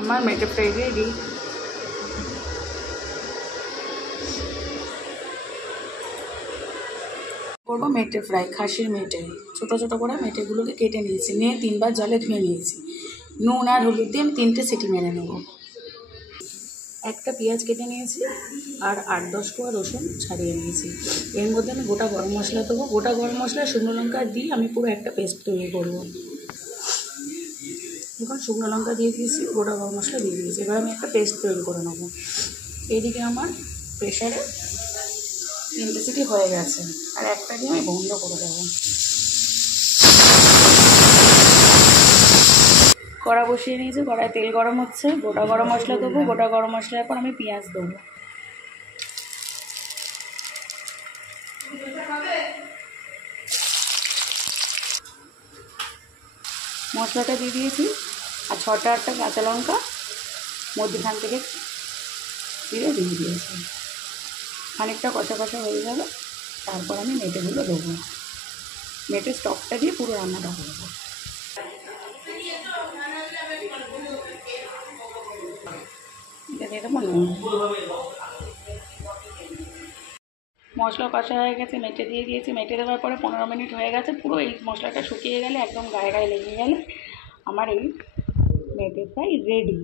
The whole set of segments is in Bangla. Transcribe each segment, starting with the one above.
আমার মেটে ফ্রাই রেডি। করবো মেটে ফ্রাই, খাসির মেটে। ছোটো ছোটো করে মেটেগুলোকে কেটে নিয়েছি, নিয়ে 3বার জলে ধুয়ে নিয়েছি। নুন আর হলুদ দিয়ে আমি 3টে সিটি মেরে নেব। একটা পেঁয়াজ কেটে নিয়েছি আর 8-10 কোয়া রসুন ছাড়িয়ে নিয়েছি। এর মধ্যে আমি গোটা গরম মশলা দেবো। গোটা গরম মশলা শুকনো লঙ্কা দিয়ে আমি পুরো একটা পেস্ট তৈরি করবো। এখন শুকনো লঙ্কা দিয়ে দিয়েছি, গোটা গরম মশলা দিয়ে দিয়েছি। এবার আমি একটা পেস্ট তৈরি করে নেবো। এইদিকে আমার প্রেশারে 3টে সিটি হয়ে গেছে, আর একটা দিয়ে আমি বন্ধ করে দেবো। কড়া বসিয়ে নিয়েছি, কড়ায় তেল গরম হচ্ছে, গোটা গরম মশলা দেবো। গোটা গরম মশলার পর আমি পেঁয়াজ দেবো। মশলাটা দিয়ে দিয়েছি, আর 6টা-8টা কাঁচা লঙ্কা মধ্যখান থেকে দিয়ে দিয়েছি। খানিকটা কষা কষা হয়ে যাবে, তারপর আমি মেটেগুলো দেবো। মেটের স্টকটা দিয়ে পুরো রান্নাটা করবো। এটা দিয়ে দেবো নুন। মশলা কষা হয়ে গেছে, মেটে দিয়ে দিয়েছি। মেটে দেওয়ার পরে 15 মিনিট হয়ে গেছে। পুরো এই মশলাটা শুকিয়ে গেলে, একদম গায়ে গায়ে লেগে গেলে আমার এই মেটে ফ্রাই রেডি।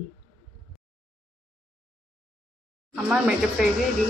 আমার মেটে ফ্রাই রেডি।